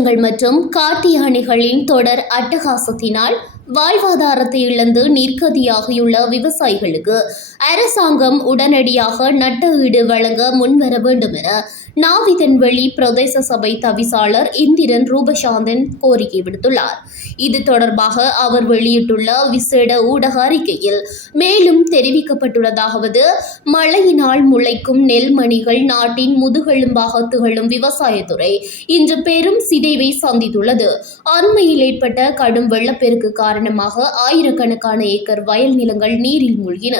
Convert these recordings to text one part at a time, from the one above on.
அச்சங்கள் மற்றும் காட்டு யானைகளின் தொடர் அட்டகாசத்தினால் வாழ்வாதாரத்தை இழந்து நிர்கதியாகியுள்ள விவசாயிகளுக்கு அரசாங்கம் உடனடியாக நட்ட ஈடு வழங்க முன்வர வேண்டும் என நாவிதன்வெளி பிரதேச சபை தவிசாளர் இந்திரன் ரூபசாந்தன் கோரிக்கை விடுத்துள்ளார். இது தொடர்பாக அவர் வெளியிட்டுள்ள விசேட ஊடக அறிக்கையில் மேலும் தெரிவிக்கப்பட்டுள்ளதாவது: மழையினால் முளைக்கும் நெல்மணிகள் நாட்டின் முதுகெலும்பாக திகழும் விவசாயத்துறை இன்று பெரும் சிதைவை சந்தித்துள்ளது. அண்மையில் ஏற்பட்ட கடும் வெள்ளப்பெருக்கு காரணமாக ஆயிரக்கணக்கான ஏக்கர் வயல் நிலங்கள் நீரில் மூழ்கின.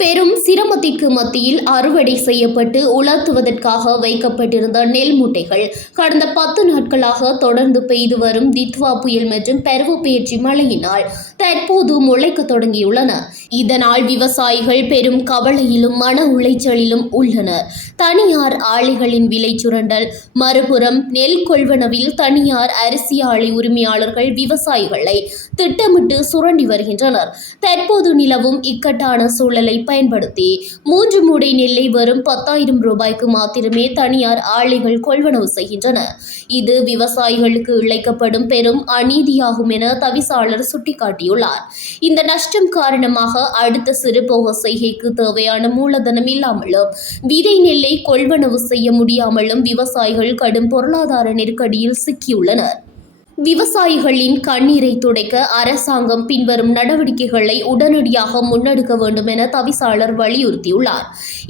பெரும் சிரமத்திற்கு மத்தியில் அறுவடை செய்யப்பட்டு உலர்த்துவதற்காக வைக்கப்பட்டிருந்த நெல் மூட்டைகள் கடந்த 10 நாட்களாக தொடர்ந்து பெய்து வரும் தித்வா புயல் மற்றும் பருவப்பெயர்ச்சி மழையினால் தற்போது முளைக்க தொடங்கியுள்ளன. இதனால் விவசாயிகள் பெரும் கவலையிலும் மன உளைச்சலிலும் உள்ளனர். தனியார் ஆலைகளின் விலை சுரண்டல், மறுபுறம் நெல் கொள்வனவில் தனியார் அரிசி ஆலை உரிமையாளர்கள் விவசாயிகளை திட்டமிட்டு சுரண்டி வருகின்றனர். தற்போது நிலவும் இக்கட்டான சூழலை பயன்படுத்தி 3 மூடை நெல்லை வரும் 10,000 ரூபாய்க்கு மாத்திரமே தனியார் ஆலைகள் கொள்வனவு செய்கின்றன. இது விவசாயிகளுக்கு இழைக்கப்படும் பெரும் அநீதியாகும் என தவிசாளர் சுட்டிக்காட்டியுள்ளார். இந்த நஷ்டம் காரணமாக அடுத்த சிறுபோக செய்கைக்கு தேவையான மூலதனம் இல்லாமலும் விதை நெல்லை கொள்வனவு செய்ய முடியாமலும் விவசாயிகள் கடும் பொருளாதார நெருக்கடியில் சிக்கியுள்ளனர். விவசாயிகளின் கண்ணீரை துடைக்க அரசாங்கம் பின்வரும் நடவடிக்கைகளை உடனடியாக முன்னெடுக்க வேண்டும் என தவிசாளர் வலியுறுத்தியுள்ளார்.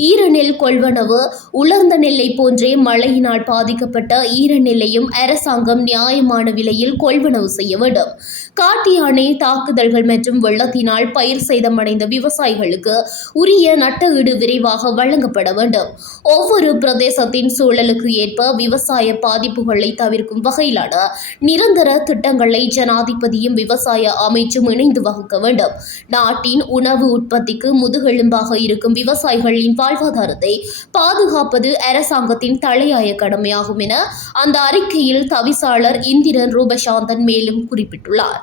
ஈரநெல் கொள்வனவு: உலர்ந்த நெல்லை போன்றே மழையினால் பாதிக்கப்பட்ட ஈரநெல்லையும் அரசாங்கம் நியாயமான விலையில் கொள்வனவு செய்ய வேண்டும். காட்டு யானை தாக்குதல்கள் மற்றும் வெள்ளத்தினால் பயிர் சேதமடைந்த விவசாயிகளுக்கு உரிய நட்ட ஈடு விரைவாக வழங்கப்பட வேண்டும். ஒவ்வொரு பிரதேசத்தின் சூழலுக்கு ஏற்ப விவசாய பாதிப்புகளை தவிர்க்கும் வகையிலான நிரந்தர திட்டங்களை ஜனாதிபதியும் விவசாய அமைச்சும் இணைந்து வகுக்க வேண்டும். நாட்டின் உணவு உற்பத்திக்கு முதுகெலும்பாக இருக்கும் விவசாயிகளின் வாழ்வாதாரத்தை பாதுகாப்பது அரசாங்கத்தின் தலையாய கடமையாகும் என அந்த அறிக்கையில் தவிசாளர் இந்திரன் ரூபசாந்தன் மேலும் குறிப்பிட்டுள்ளார்.